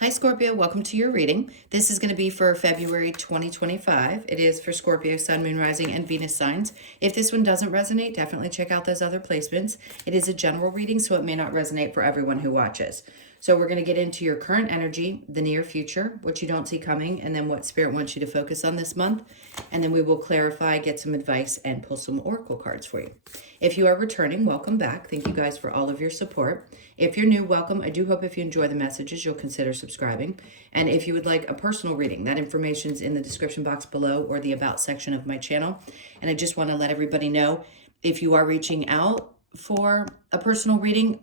Hi Scorpio, welcome to your reading. This is going to be for February 2025. It is for Scorpio, Sun, Moon, Rising, and Venus signs. If this one doesn't resonate, definitely check out those other placements. It is a general reading, so it may not resonate for everyone who watches. So we're going to get into your current energy, the near future, what you don't see coming, and then what Spirit wants you to focus on this month. And then we will clarify, get some advice, and pull some oracle cards for you. If you are returning, welcome back. Thank you guys for all of your support. If you're new, welcome. I do hope if you enjoy the messages, you'll consider subscribing. And if you would like a personal reading, that information's in the description box below or the About section of my channel. And I just want to let everybody know, if you are reaching out for a personal reading,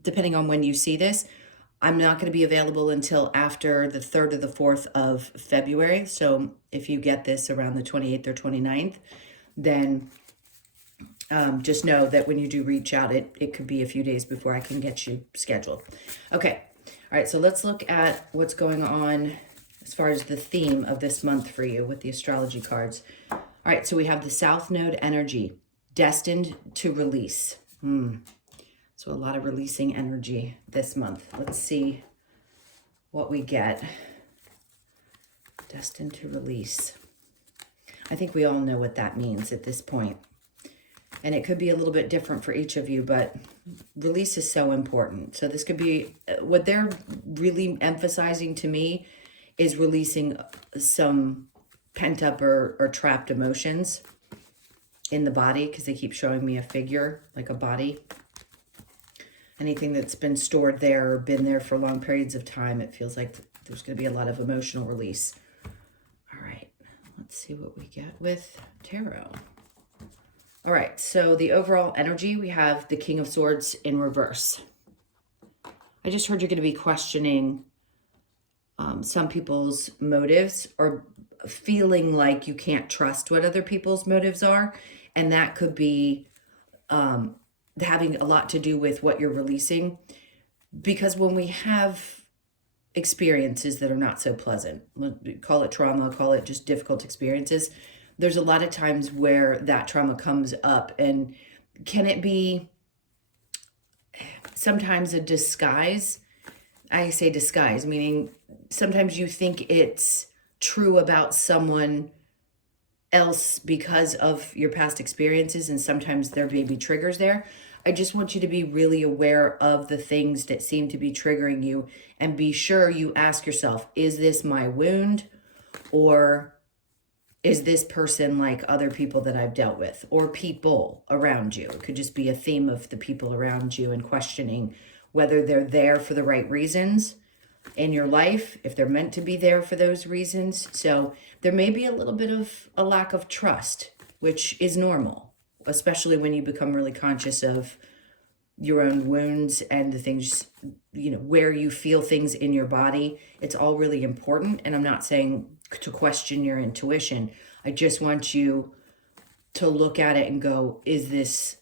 depending on when you see this, I'm not going to be available until after the 3rd or the 4th of February. So if you get this around the 28th or 29th, then just know that when you do reach out, it could be a few days before I can get you scheduled. Okay. All right. So let's look at what's going on as far as the theme of this month for you with the astrology cards. All right. So we have the South Node energy, destined to release. So a lot of releasing energy this month. Let's see what we get. Destined to release. I think we all know what that means at this point. And it could be a little bit different for each of you, but release is so important. So this could be, what they're really emphasizing to me is releasing some pent up or trapped emotions in the body, because they keep showing me a figure, like a body. Anything that's been stored there or been there for long periods of time, it feels like there's going to be a lot of emotional release. All right, let's see what we get with tarot. All right, so the overall energy, we have the King of Swords in reverse. I just heard you're going to be questioning some people's motives, or feeling like you can't trust what other people's motives are. And that could be having a lot to do with what you're releasing. Because when we have experiences that are not so pleasant, call it trauma, call it just difficult experiences, there's a lot of times where that trauma comes up. And can it be sometimes a disguise? I say disguise, meaning sometimes you think it's true about someone else because of your past experiences, and sometimes there may be triggers there. I just want you to be really aware of the things that seem to be triggering you, and be sure you ask yourself, is this my wound, or is this person like other people that I've dealt with, or people around you? It could just be a theme of the people around you, and questioning whether they're there for the right reasons in your life, if they're meant to be there for those reasons. So there may be a little bit of a lack of trust, which is normal, especially when you become really conscious of your own wounds and the things, where you feel things in your body. It's all really important. And I'm not saying to question your intuition. I just want you to look at it and go, is this,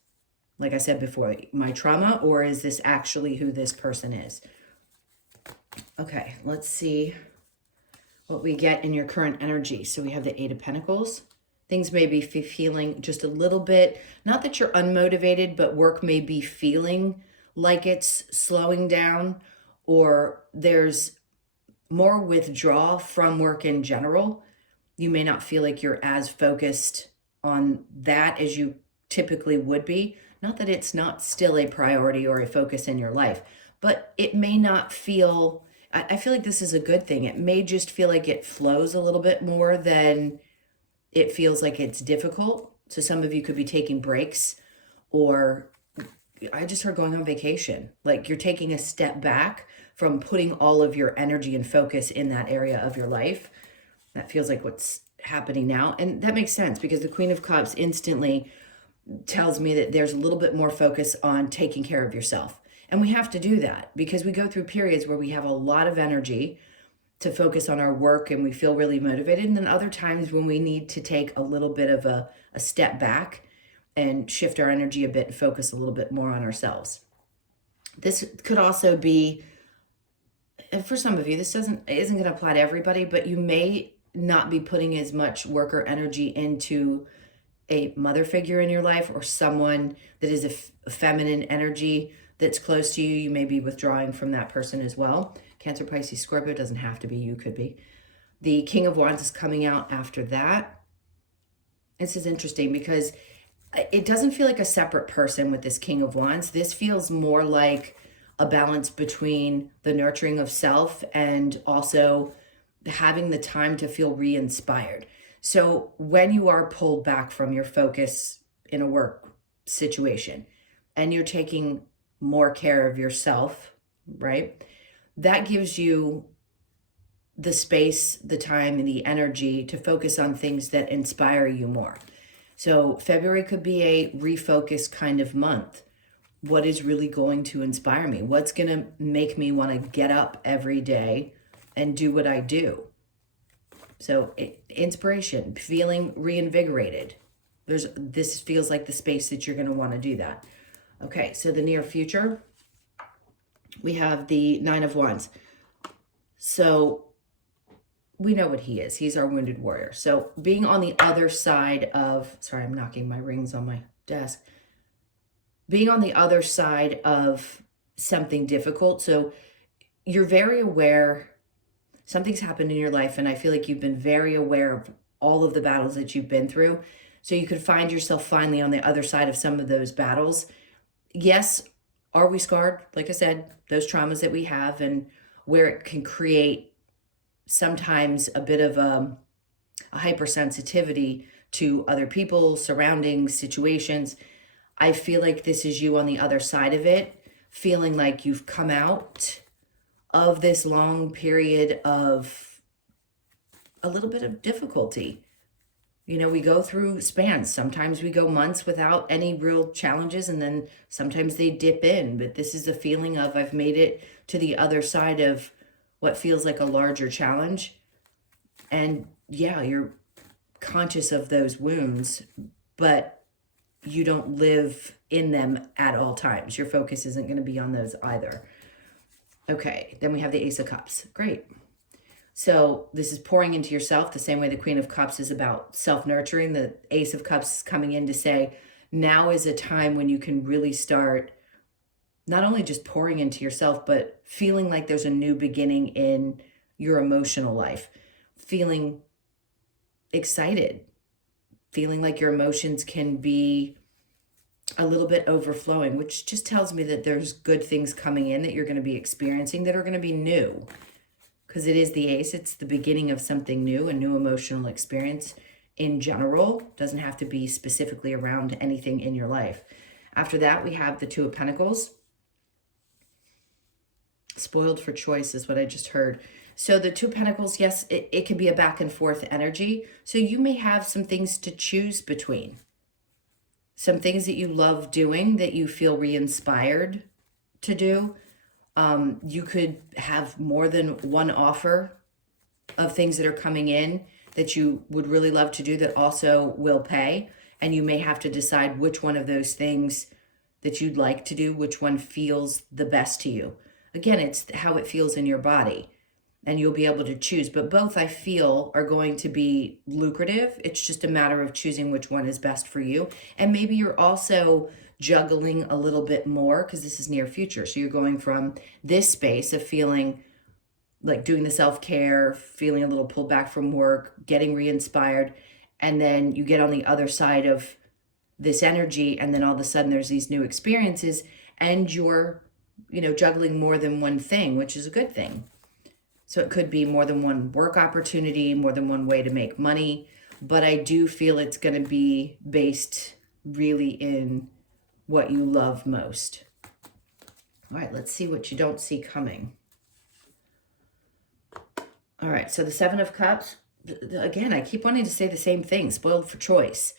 like I said before, my trauma, or is this actually who this person is? Okay, let's see what we get in your current energy. So we have the Eight of Pentacles. Things may be feeling just a little bit, not that you're unmotivated, but work may be feeling like it's slowing down, or there's more withdrawal from work in general. You may not feel like you're as focused on that as you typically would be. Not that it's not still a priority or a focus in your life, but it may not feel, I feel like this is a good thing. It may just feel like it flows a little bit more than it feels like it's difficult. So some of you could be taking breaks, or I just heard going on vacation. Like you're taking a step back from putting all of your energy and focus in that area of your life. That feels like what's happening now. And that makes sense, because the Queen of Cups instantly tells me that there's a little bit more focus on taking care of yourself. And we have to do that because we go through periods where we have a lot of energy to focus on our work and we feel really motivated. And then other times when we need to take a little bit of a step back and shift our energy a bit and focus a little bit more on ourselves. This could also be, and for some of you, this isn't going to apply to everybody, but you may not be putting as much work or energy into a mother figure in your life, or someone that is a feminine energy that's close to you. You may be withdrawing from that person as well. Cancer, Pisces, Scorpio, doesn't have to be, you could be. The King of Wands is coming out after that. This is interesting because it doesn't feel like a separate person with this King of Wands. This feels more like a balance between the nurturing of self and also having the time to feel re-inspired. So when you are pulled back from your focus in a work situation and you're taking more care of yourself, right? That gives you the space, the time, and the energy to focus on things that inspire you more. So February could be a refocus kind of month. What is really going to inspire me? What's going to make me want to get up every day and do what I do? So inspiration, feeling reinvigorated. This feels like the space that you're going to want to do that. Okay, so the near future, we have the Nine of Wands. So we know what he is. He's our wounded warrior. So being on the other side of, sorry, I'm knocking my rings on my desk. Being on the other side of something difficult. So you're very aware something's happened in your life, and I feel like you've been very aware of all of the battles that you've been through. So you could find yourself finally on the other side of some of those battles. Yes, are we scarred? Like I said, those traumas that we have and where it can create sometimes a bit of a hypersensitivity to other people, surroundings, situations. I feel like this is you on the other side of it, feeling like you've come out of this long period of a little bit of difficulty. You know, we go through spans. Sometimes we go months without any real challenges, and then sometimes they dip in. But this is a feeling of I've made it to the other side of what feels like a larger challenge. And yeah, you're conscious of those wounds, but you don't live in them at all times. Your focus isn't going to be on those either. Okay, then we have the Ace of Cups. Great. So this is pouring into yourself the same way the Queen of Cups is about self-nurturing. The Ace of Cups is coming in to say, now is a time when you can really start not only just pouring into yourself, but feeling like there's a new beginning in your emotional life, feeling excited, feeling like your emotions can be a little bit overflowing, which just tells me that there's good things coming in that you're going to be experiencing that are going to be new. Because it is the Ace, it's the beginning of something new, a new emotional experience in general. Doesn't have to be specifically around anything in your life. After that, we have the Two of Pentacles. Spoiled for choice is what I just heard. So the Two of Pentacles, yes, it can be a back and forth energy. So you may have some things to choose between. Some things that you love doing that you feel re-inspired to do. You could have more than one offer of things that are coming in that you would really love to do that also will pay. And you may have to decide which one of those things that you'd like to do, which one feels the best to you. Again, it's how it feels in your body and you'll be able to choose. But both, I feel, are going to be lucrative. It's just a matter of choosing which one is best for you. And maybe you're also juggling a little bit more because this is near future. So you're going from this space of feeling like doing the self-care, feeling a little pulled back from work, getting re-inspired, and then you get on the other side of this energy, and then all of a sudden there's these new experiences, and you're, you know, juggling more than one thing, which is a good thing. So it could be more than one work opportunity, more than one way to make money, but I do feel it's going to be based really in what you love most. All right, let's see what you don't see coming. All right, so the Seven of Cups, again, I keep wanting to say the same thing, spoiled for choice.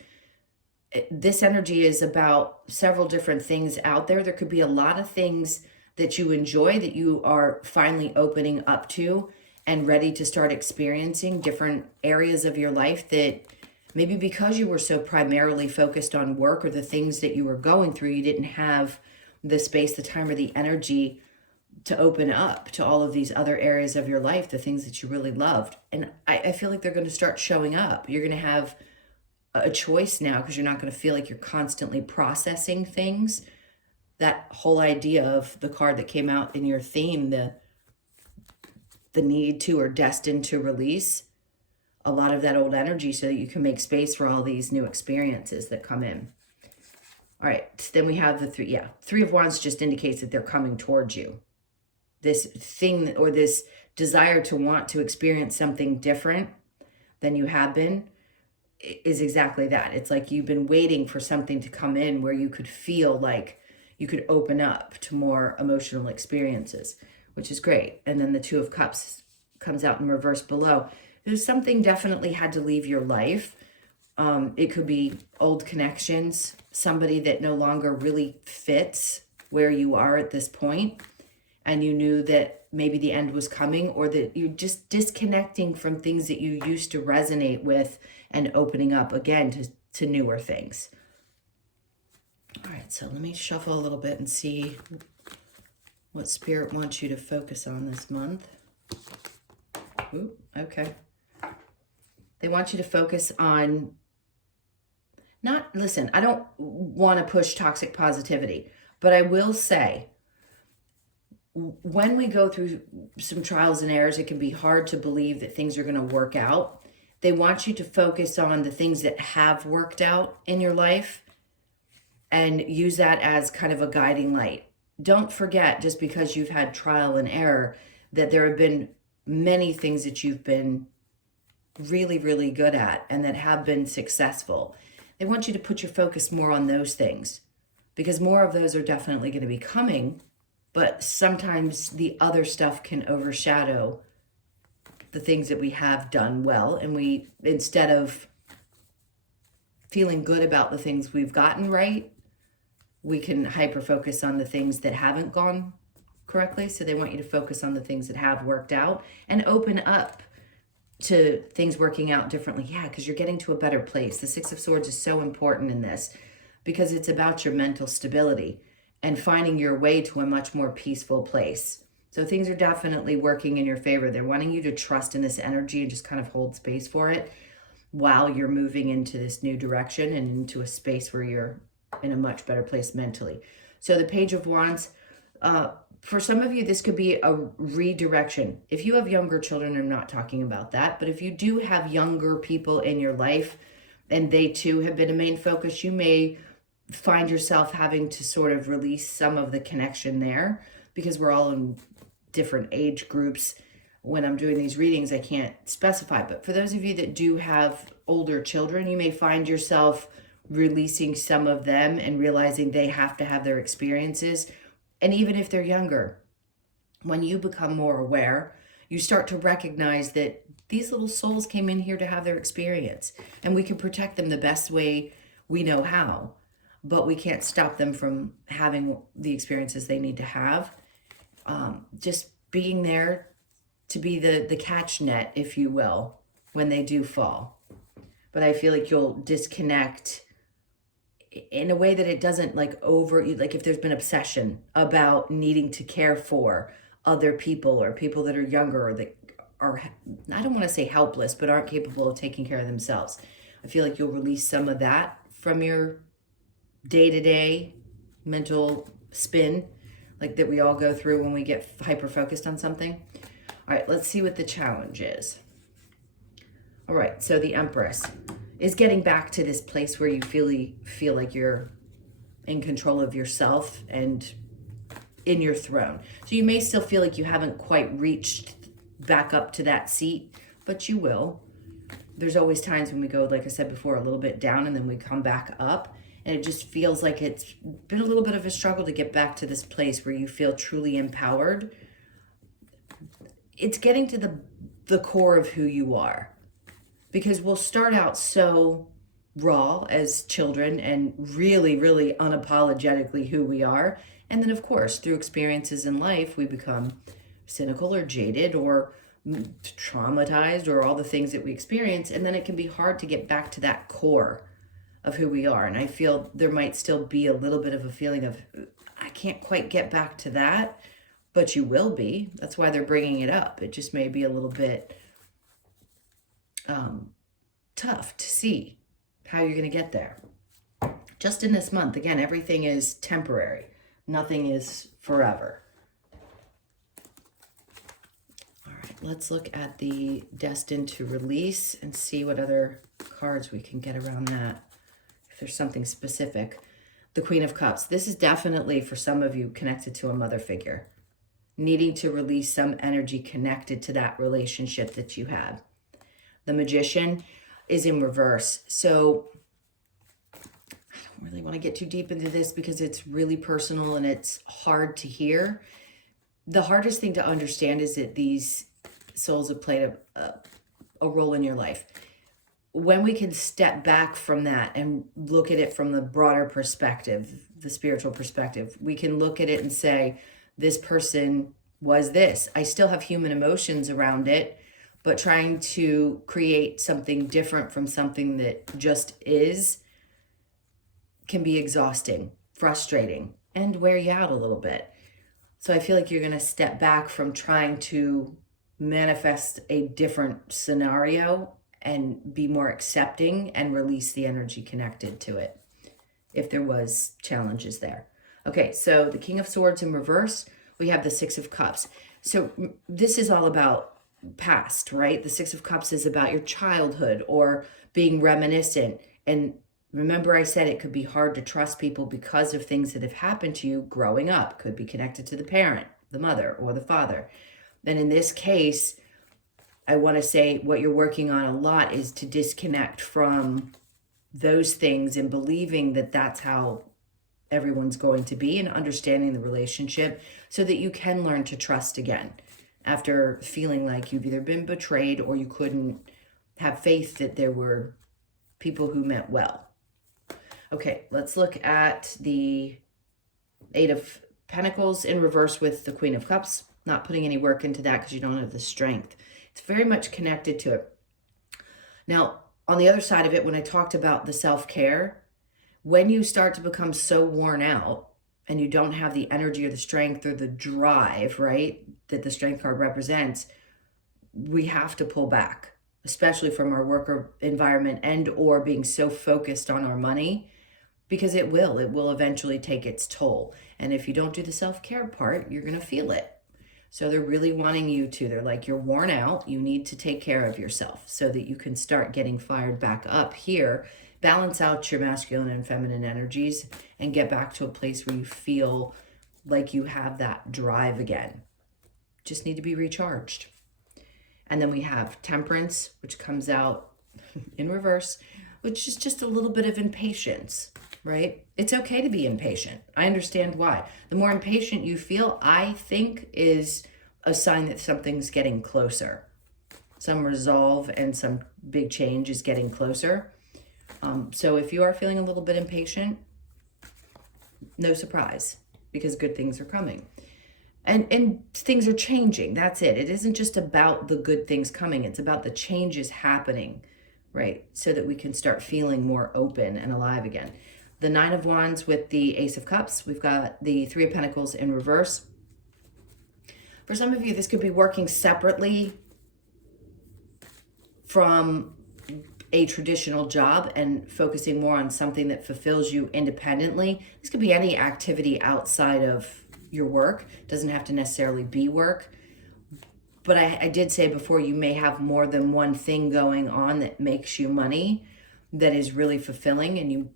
This energy is about several different things out there. There could be a lot of things that you enjoy that you are finally opening up to and ready to start experiencing, different areas of your life that maybe because you were so primarily focused on work or the things that you were going through, you didn't have the space, the time, or the energy to open up to all of these other areas of your life, the things that you really loved. And I feel like they're going to start showing up. You're going to have a choice now because you're not going to feel like you're constantly processing things. That whole idea of the card that came out in your theme, the the need to or destined to release a lot of that old energy so that you can make space for all these new experiences that come in. All right, then we have the Three of Wands just indicates that they're coming towards you. This thing or this desire to want to experience something different than you have been is exactly that. It's like you've been waiting for something to come in where you could feel like you could open up to more emotional experiences, which is great. And then the Two of Cups comes out in reverse below. There's something definitely had to leave your life. It could be old connections, somebody that no longer really fits where you are at this point, and you knew that maybe the end was coming, or that you're just disconnecting from things that you used to resonate with and opening up again to newer things. All right, so let me shuffle a little bit and see what Spirit wants you to focus on this month. Ooh, okay. They want you to focus on listen, I don't want to push toxic positivity, but I will say, when we go through some trials and errors, it can be hard to believe that things are going to work out. They want you to focus on the things that have worked out in your life and use that as kind of a guiding light. Don't forget, just because you've had trial and error, that there have been many things that you've been really, really good at and that have been successful. They want you to put your focus more on those things, because more of those are definitely going to be coming, but sometimes the other stuff can overshadow the things that we have done well. And we, instead of feeling good about the things we've gotten right, we can hyper-focus on the things that haven't gone correctly. So they want you to focus on the things that have worked out and open up to things working out differently. Yeah, because you're getting to a better place. The Six of Swords is so important in this because it's about your mental stability and finding your way to a much more peaceful place. So things are definitely working in your favor. They're wanting you to trust in this energy and just kind of hold space for it while you're moving into this new direction and into a space where you're in a much better place mentally. So the Page of Wands, for some of you, this could be a redirection. If you have younger children, I'm not talking about that, but if you do have younger people in your life and they too have been a main focus, you may find yourself having to sort of release some of the connection there, because we're all in different age groups. When I'm doing these readings, I can't specify, but for those of you that do have older children, you may find yourself releasing some of them and realizing they have to have their experiences. And even if they're younger, when you become more aware, you start to recognize that these little souls came in here to have their experience, and we can protect them the best way we know how, but we can't stop them from having the experiences they need to have. Just being there to be the catch net, if you will, when they do fall. But I feel like you'll disconnect in a way that it doesn't like if there's been obsession about needing to care for other people or people that are younger or that are, I don't want to say helpless, but aren't capable of taking care of themselves. I feel like you'll release some of that from your day-to-day mental spin, like that we all go through when we get hyper-focused on something. All right, let's see what the challenge is. All right, so the Empress is getting back to this place where you feel like you're in control of yourself and in your throne. So you may still feel like you haven't quite reached back up to that seat, but you will. There's always times when we go, like I said before, a little bit down and then we come back up. And it just feels like it's been a little bit of a struggle to get back to this place where you feel truly empowered. It's getting to the core of who you are. Because we'll start out so raw as children and really, really unapologetically who we are. And then, of course, through experiences in life, we become cynical or jaded or traumatized or all the things that we experience. And then it can be hard to get back to that core of who we are. And I feel there might still be a little bit of a feeling of, I can't quite get back to that, but you will be. That's why they're bringing it up. It just may be a little bit tough to see how you're going to get there. Just in this month, again, everything is temporary. Nothing is forever. All right. let's look at the destined to release and see what other cards we can get around that. If there's something specific. The Queen of Cups. This is definitely for some of you connected to a mother figure. Needing to release some energy connected to that relationship that you had. The Magician is in reverse. So I don't really want to get too deep into this because it's really personal and it's hard to hear. The hardest thing to understand is that these souls have played a role in your life. When we can step back from that and look at it from the broader perspective, the spiritual perspective, we can look at it and say, this person was this. I still have human emotions around it, but trying to create something different from something that just is can be exhausting, frustrating, and wear you out a little bit. So I feel like you're going to step back from trying to manifest a different scenario and be more accepting and release the energy connected to it if there was challenges there. Okay, so the King of Swords in reverse, we have the Six of Cups. So this is all about past, right? The Six of Cups is about your childhood or being reminiscent. And remember I said it could be hard to trust people because of things that have happened to you growing up. Could be connected to the parent, the mother, or the father. And in this case, I want to say what you're working on a lot is to disconnect from those things and believing that that's how everyone's going to be and understanding the relationship so that you can learn to trust again after feeling like you've either been betrayed or you couldn't have faith that there were people who meant well. Okay, let's look at the Eight of Pentacles in reverse with the Queen of Cups. Not putting any work into that because you don't have the strength. It's very much connected to it. Now, on the other side of it, when I talked about the self-care, when you start to become so worn out and you don't have the energy or the strength or the drive, right, that the Strength card represents, we have to pull back, especially from our work environment and or being so focused on our money, because it will eventually take its toll. And if you don't do the self-care part, you're going to feel it. So they're really wanting you to. They're like, you're worn out. You need to take care of yourself so that you can start getting fired back up here. Balance out your masculine and feminine energies and get back to a place where you feel like you have that drive again. Just need to be recharged. And then we have Temperance, which comes out in reverse, which is just a little bit of impatience, right? It's okay to be impatient. I understand why. The more impatient you feel, I think, is a sign that something's getting closer. Some resolve and some big change is getting closer. So if you are feeling a little bit impatient, no surprise, because good things are coming. And things are changing. That's it. It isn't just about the good things coming. It's about the changes happening, right? So that we can start feeling more open and alive again. The Nine of Wands with the Ace of Cups. We've got the Three of Pentacles in reverse. For some of you, this could be working separately from a traditional job and focusing more on something that fulfills you independently. This could be any activity outside of your work. It doesn't have to necessarily be work. But I did say before, you may have more than one thing going on that makes you money that is really fulfilling, and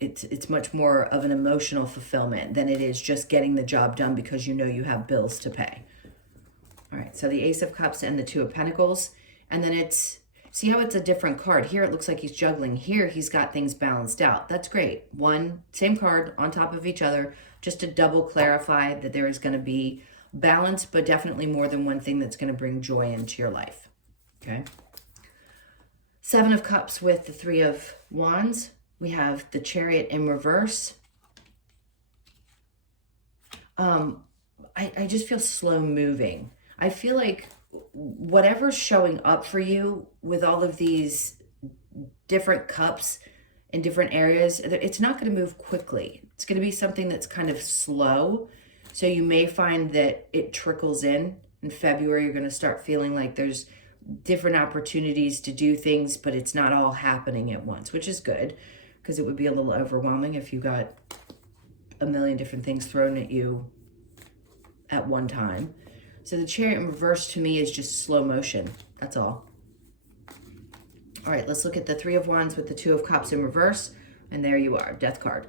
it's much more of an emotional fulfillment than it is just getting the job done because you know you have bills to pay. All right, so the Ace of Cups and the Two of Pentacles. And then see how it's a different card? Here it looks like he's juggling. Here he's got things balanced out. That's great. Same card on top of each other, just to double clarify that there is going to be balance, but definitely more than one thing that's going to bring joy into your life. Okay. Seven of Cups with the Three of Wands. We have the Chariot in reverse. I just feel slow moving. I feel like whatever's showing up for you with all of these different cups in different areas, it's not going to move quickly. It's going to be something that's kind of slow. So you may find that it trickles in February. You're going to start feeling like there's different opportunities to do things, but it's not all happening at once, which is good, because it would be a little overwhelming if you got a million different things thrown at you at one time. So the Chariot in reverse to me is just slow motion. That's all. All right, let's look at the Three of Wands with the Two of Cups in reverse. And there you are, Death card.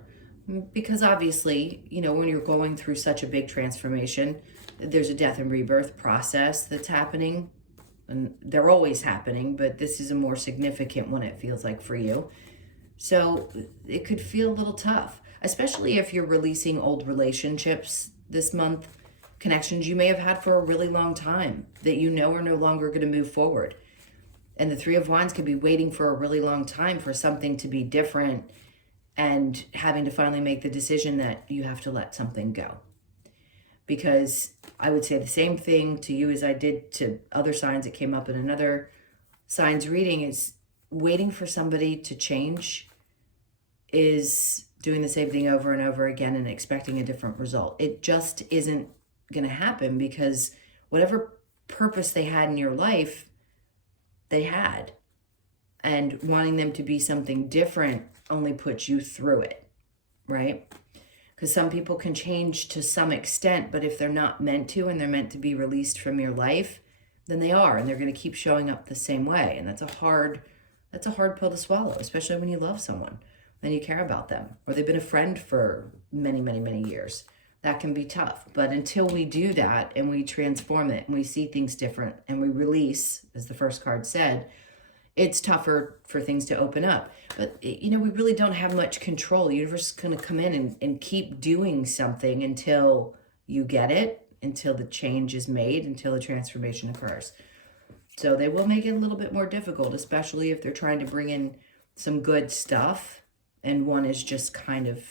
Because obviously, you know, when you're going through such a big transformation, there's a death and rebirth process that's happening. And they're always happening, but this is a more significant one, it feels like, for you. So it could feel a little tough, especially if you're releasing old relationships this month, connections you may have had for a really long time that you know are no longer going to move forward. And the Three of Wands could be waiting for a really long time for something to be different and having to finally make the decision that you have to let something go. Because I would say the same thing to you as I did to other signs that came up in another signs reading, is waiting for somebody to change is doing the same thing over and over again and expecting a different result. It just isn't going to happen, because whatever purpose they had in your life, they had. And wanting them to be something different only puts you through it, right? Because some people can change to some extent, but if they're not meant to and they're meant to be released from your life, then they are, and they're going to keep showing up the same way. And that's a hard pill to swallow, especially when you love someone and you care about them, or they've been a friend for many, many, many years. That can be tough. But until we do that and we transform it and we see things different and we release, as the first card said, it's tougher for things to open up. But, you know, we really don't have much control. The universe is going to come in and keep doing something until you get it, until the change is made, until the transformation occurs. So they will make it a little bit more difficult, especially if they're trying to bring in some good stuff and one is just kind of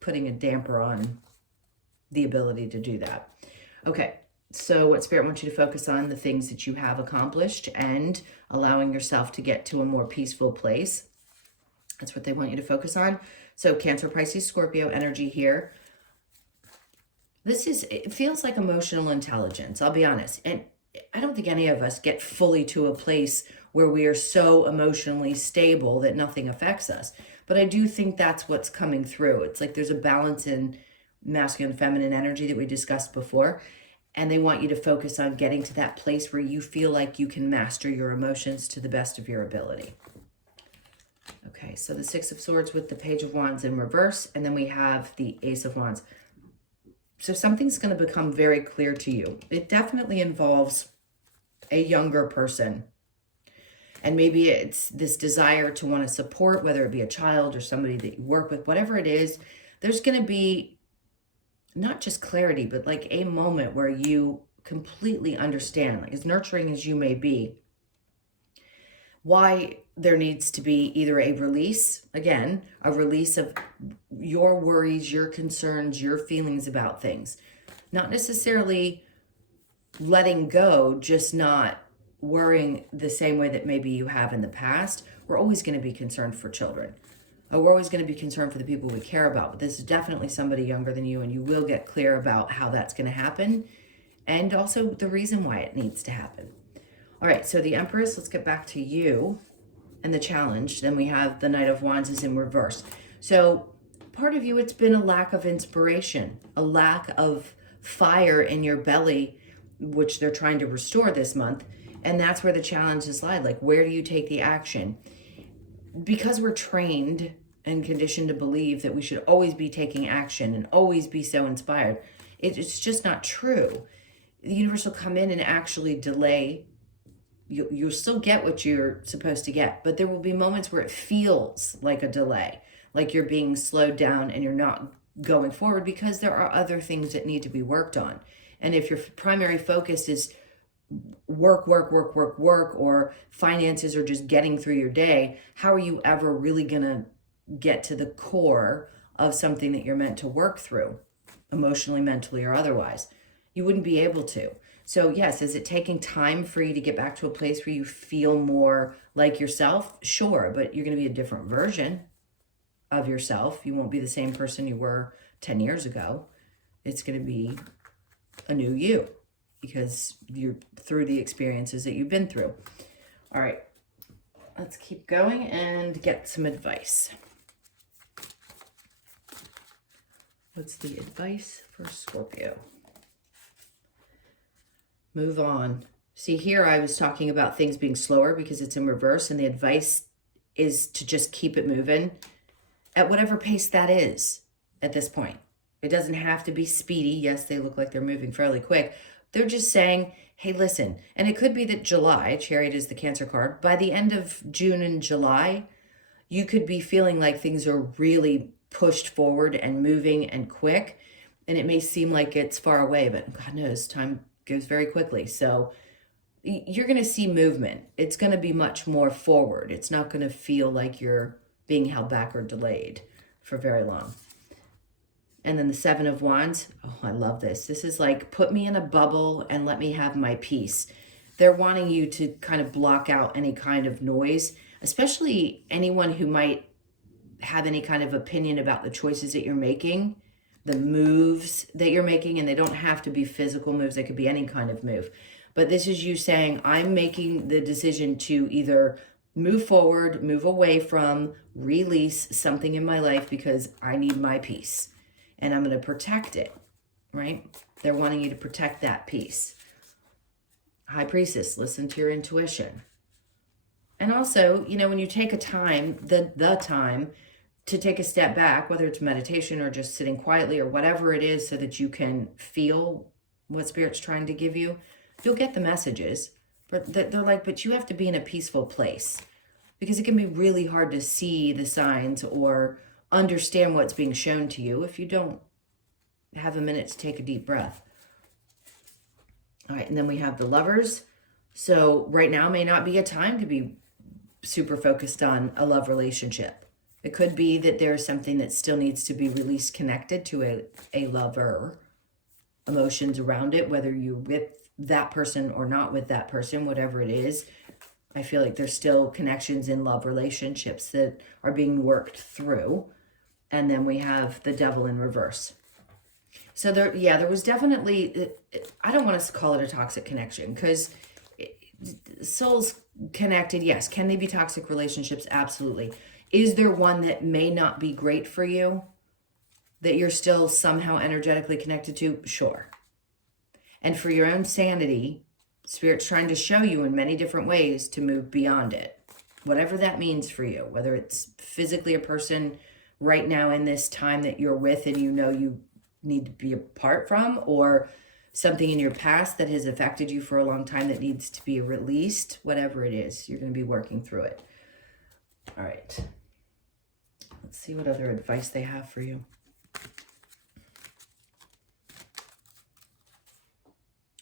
putting a damper on the ability to do that. Okay, so what Spirit wants you to focus on, the things that you have accomplished and allowing yourself to get to a more peaceful place. That's what they want you to focus on. So Cancer, Pisces, Scorpio energy here. It feels like emotional intelligence, I'll be honest. And I don't think any of us get fully to a place where we are so emotionally stable that nothing affects us. But I do think that's what's coming through. It's like there's a balance in masculine and feminine energy that we discussed before. And they want you to focus on getting to that place where you feel like you can master your emotions to the best of your ability. Okay, so the Six of Swords with the Page of Wands in reverse. And then we have the Ace of Wands. So something's going to become very clear to you. It definitely involves a younger person. And maybe it's this desire to want to support, whether it be a child or somebody that you work with, whatever it is, there's going to be not just clarity, but like a moment where you completely understand, like as nurturing as you may be, why there needs to be either a release, again, a release of your worries, your concerns, your feelings about things. Not necessarily letting go, just not worrying the same way that maybe you have in the past. We're always going to be concerned for children. We're always going to be concerned for the people we care about. But this is definitely somebody younger than you, and you will get clear about how that's going to happen and also the reason why it needs to happen. All right, so the Empress, let's get back to you and the challenge. Then we have the Knight of Wands is in reverse. So part of you, it's been a lack of inspiration, a lack of fire in your belly, which they're trying to restore this month. And that's where the challenge is lied. Like, where do you take the action? Because we're trained and conditioned to believe that we should always be taking action and always be so inspired. It's just not true. The universe will come in and actually delay. You'll still get what you're supposed to get, but there will be moments where it feels like a delay, like you're being slowed down and you're not going forward because there are other things that need to be worked on. And if your primary focus is work, or finances or just getting through your day, how are you ever really going to get to the core of something that you're meant to work through, emotionally, mentally, or otherwise? You wouldn't be able to. So yes, is it taking time for you to get back to a place where you feel more like yourself? Sure, but you're going to be a different version of yourself. You won't be the same person you were 10 years ago. It's going to be a new you, because you're through the experiences that you've been through. All right, let's keep going and get some advice. What's the advice for Scorpio? Move on. See, here I was talking about things being slower because it's in reverse, and the advice is to just keep it moving at whatever pace that is at this point. It doesn't have to be speedy. Yes, they look like they're moving fairly quick. They're just saying, hey, listen. And it could be that July, Chariot is the Cancer card, by the end of June and July, you could be feeling like things are really pushed forward and moving and quick. And it may seem like it's far away, but God knows time goes very quickly. So you're going to see movement. It's going to be much more forward. It's not going to feel like you're being held back or delayed for very long. And then the Seven of Wands. Oh, I love this. This is like, put me in a bubble and let me have my peace. They're wanting you to kind of block out any kind of noise, especially anyone who might have any kind of opinion about the choices that you're making, the moves that you're making, and they don't have to be physical moves. They could be any kind of move. But this is you saying, I'm making the decision to either move forward, move away from, release something in my life because I need my peace. And I'm going to protect it, right? They're wanting you to protect that peace. High Priestess, listen to your intuition. And also, you know, when you take a time, the time to take a step back, whether it's meditation or just sitting quietly or whatever it is so that you can feel what Spirit's trying to give you, you'll get the messages. But they're like, but you have to be in a peaceful place because it can be really hard to see the signs or understand what's being shown to you if you don't have a minute to take a deep breath. All right, and then we have the Lovers. So right now may not be a time to be super focused on a love relationship. It could be that there's something that still needs to be released connected to a lover, emotions around it, whether you're with that person or not with that person, whatever it is. I feel like there's still connections in love relationships that are being worked through. And then we have the Devil in reverse. So there was definitely, I don't want to call it a toxic connection because souls connected, yes. Can they be toxic relationships? Absolutely. Is there one that may not be great for you that you're still somehow energetically connected to? Sure. And for your own sanity, Spirit's trying to show you in many different ways to move beyond it. Whatever that means for you, whether it's physically a person right now in this time that you're with and you know you need to be apart from, or something in your past that has affected you for a long time that needs to be released, whatever it is, you're going to be working through it. All right. Let's see what other advice they have for you.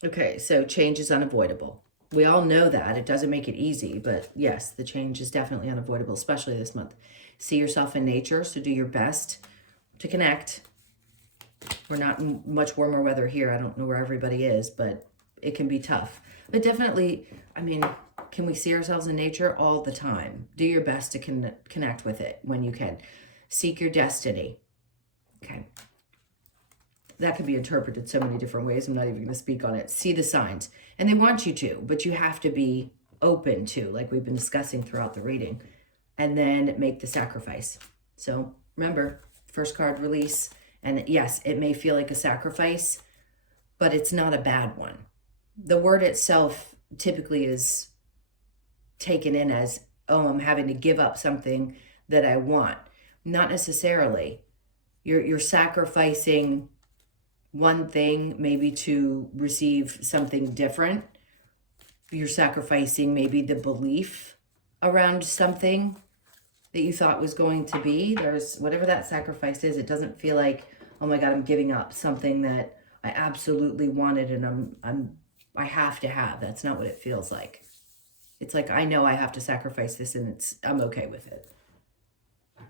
Okay, so change is unavoidable. We all know that. It doesn't make it easy, but yes, the change is definitely unavoidable, especially this month. See yourself in nature, so do your best to connect. We're not in much warmer weather here. I don't know where everybody is, but it can be tough. But definitely, I mean, can we see ourselves in nature all the time? Do your best to connect with it when you can. Seek your destiny. Okay. That could be interpreted so many different ways. I'm not even going to speak on it. See the signs. And they want you to, but you have to be open to, like we've been discussing throughout the reading. And then make the sacrifice. So remember, first card, release. And yes, it may feel like a sacrifice, but it's not a bad one. The word itself typically is taken in as, oh, I'm having to give up something that I want. Not necessarily. You're sacrificing one thing maybe to receive something different. You're sacrificing maybe the belief around something that you thought was going to be. There's whatever that sacrifice is. It doesn't feel like, oh my God, I'm giving up something that I absolutely wanted and I have to have. That's not what it feels like. It's like, I know I have to sacrifice this and I'm okay with it. All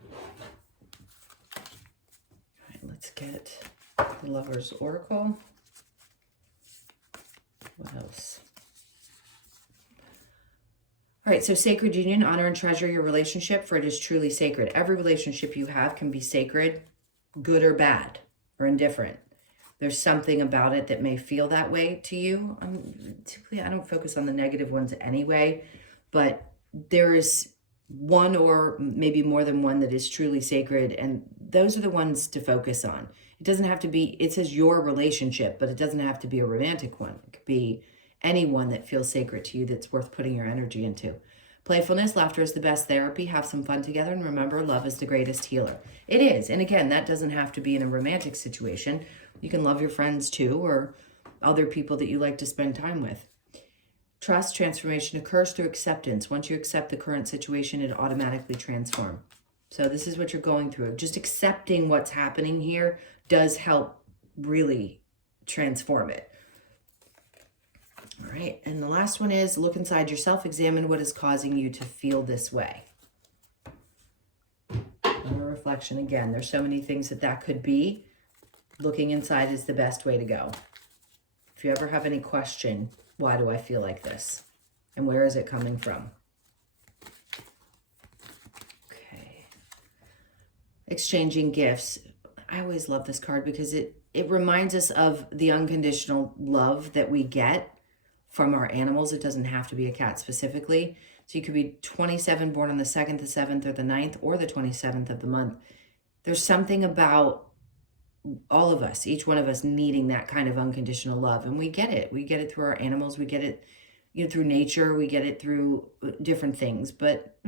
right, let's get the Lover's Oracle. What else? All right, so sacred union, honor and treasure your relationship, for it is truly sacred. Every relationship you have can be sacred, good or bad, or indifferent. There's something about it that may feel that way to you. Typically, I don't focus on the negative ones anyway, but there is one or maybe more than one that is truly sacred, and those are the ones to focus on. It doesn't have to be, it says your relationship, but it doesn't have to be a romantic one. It could be anyone that feels sacred to you that's worth putting your energy into. Playfulness, laughter is the best therapy. Have some fun together, and remember, love is the greatest healer. It is. And again, that doesn't have to be in a romantic situation. You can love your friends too, or other people that you like to spend time with. Trust, transformation occurs through acceptance. Once you accept the current situation, it automatically transforms. So this is what you're going through. Just accepting what's happening here does help really transform it. All right, and the last one is look inside yourself, examine what is causing you to feel this way. A reflection again. There's so many things that could be. Looking inside is the best way to go. If you ever have any question, why do I feel like this? And where is it coming from? Okay. Exchanging gifts. I always love this card because it reminds us of the unconditional love that we get from our animals. It doesn't have to be a cat specifically. So you could be 27, born on the 2nd, the 7th, or the 9th, or the 27th of the month. There's something about all of us, each one of us needing that kind of unconditional love. And we get it. We get it through our animals. We get it, through nature. We get it through different things. But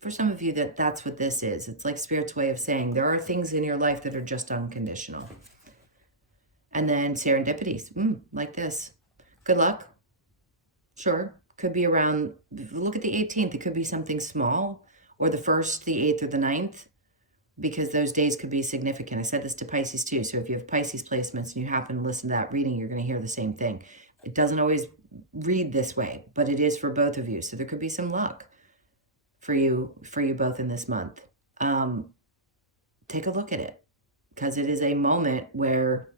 for some of you, that's what this is. It's like Spirit's way of saying there are things in your life that are just unconditional. And then serendipities, like this. Good luck. Sure. Could be around, look at the 18th. It could be something small, or the 1st, the 8th, or the 9th. Because those days could be significant. I said this to Pisces too. So if you have Pisces placements and you happen to listen to that reading, you're going to hear the same thing. It doesn't always read this way, but it is for both of you. So there could be some luck for you both in this month. Take a look at it, because it is a moment where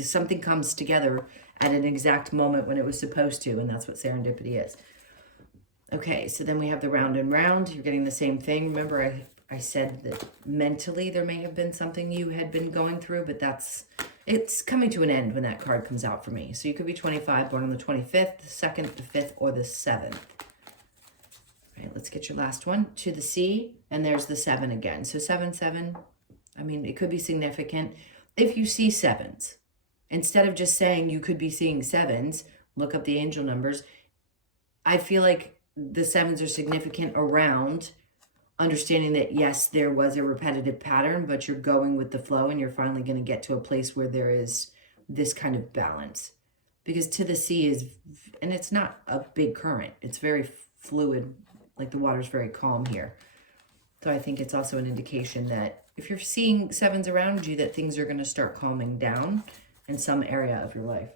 something comes together at an exact moment when it was supposed to, and that's what serendipity is. Okay, so then we have the round and round. You're getting the same thing. Remember, I said that mentally there may have been something you had been going through, but it's coming to an end when that card comes out for me. So you could be 25, born on the 25th, the 2nd, the 5th, or the 7th. All right, let's get your last one. To the sea, and there's the 7 again. So 7, 7, I mean, it could be significant. If you see 7s, instead of just saying you could be seeing 7s, look up the angel numbers. I feel like the 7s are significant around understanding that, yes, there was a repetitive pattern, but you're going with the flow and you're finally going to get to a place where there is this kind of balance. Because to the sea is, and it's not a big current. It's very fluid, like the water's very calm here. So I think it's also an indication that if you're seeing 7s around you, that things are going to start calming down in some area of your life.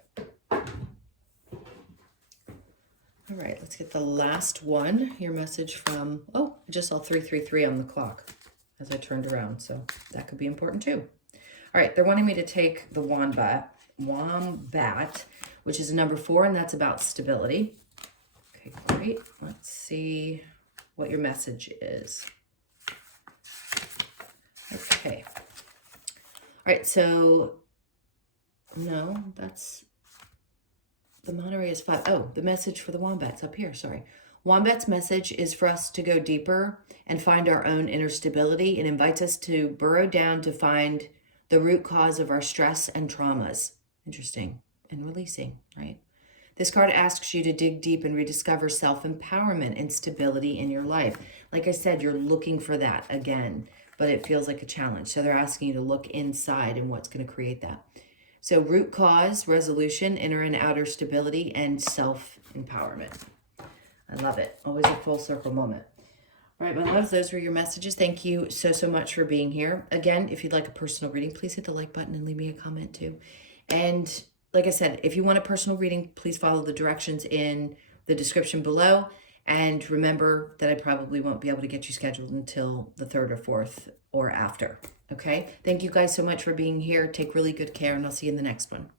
All right, let's get the last one. Your message from, I just saw 333 on the clock as I turned around, so that could be important too. All right, they're wanting me to take the wombat, which is number 4, and that's about stability. Okay, great. Let's see what your message is. Okay. All right, so, no, that's... The Monterey is 5. Oh, the message for the wombats up here. Sorry. Wombat's message is for us to go deeper and find our own inner stability. It invites us to burrow down to find the root cause of our stress and traumas. Interesting. And releasing, right? This card asks you to dig deep and rediscover self-empowerment and stability in your life. Like I said, you're looking for that again, but it feels like a challenge. So they're asking you to look inside and what's going to create that. So root cause, resolution, inner and outer stability, and self-empowerment. I love it. Always a full circle moment. All right, my loves, those were your messages. Thank you so much for being here. Again, if you'd like a personal reading, please hit the like button and leave me a comment too. And like I said, if you want a personal reading, please follow the directions in the description below. And remember that I probably won't be able to get you scheduled until the 3rd or 4th or after. Okay? Thank you guys so much for being here. Take really good care, and I'll see you in the next one.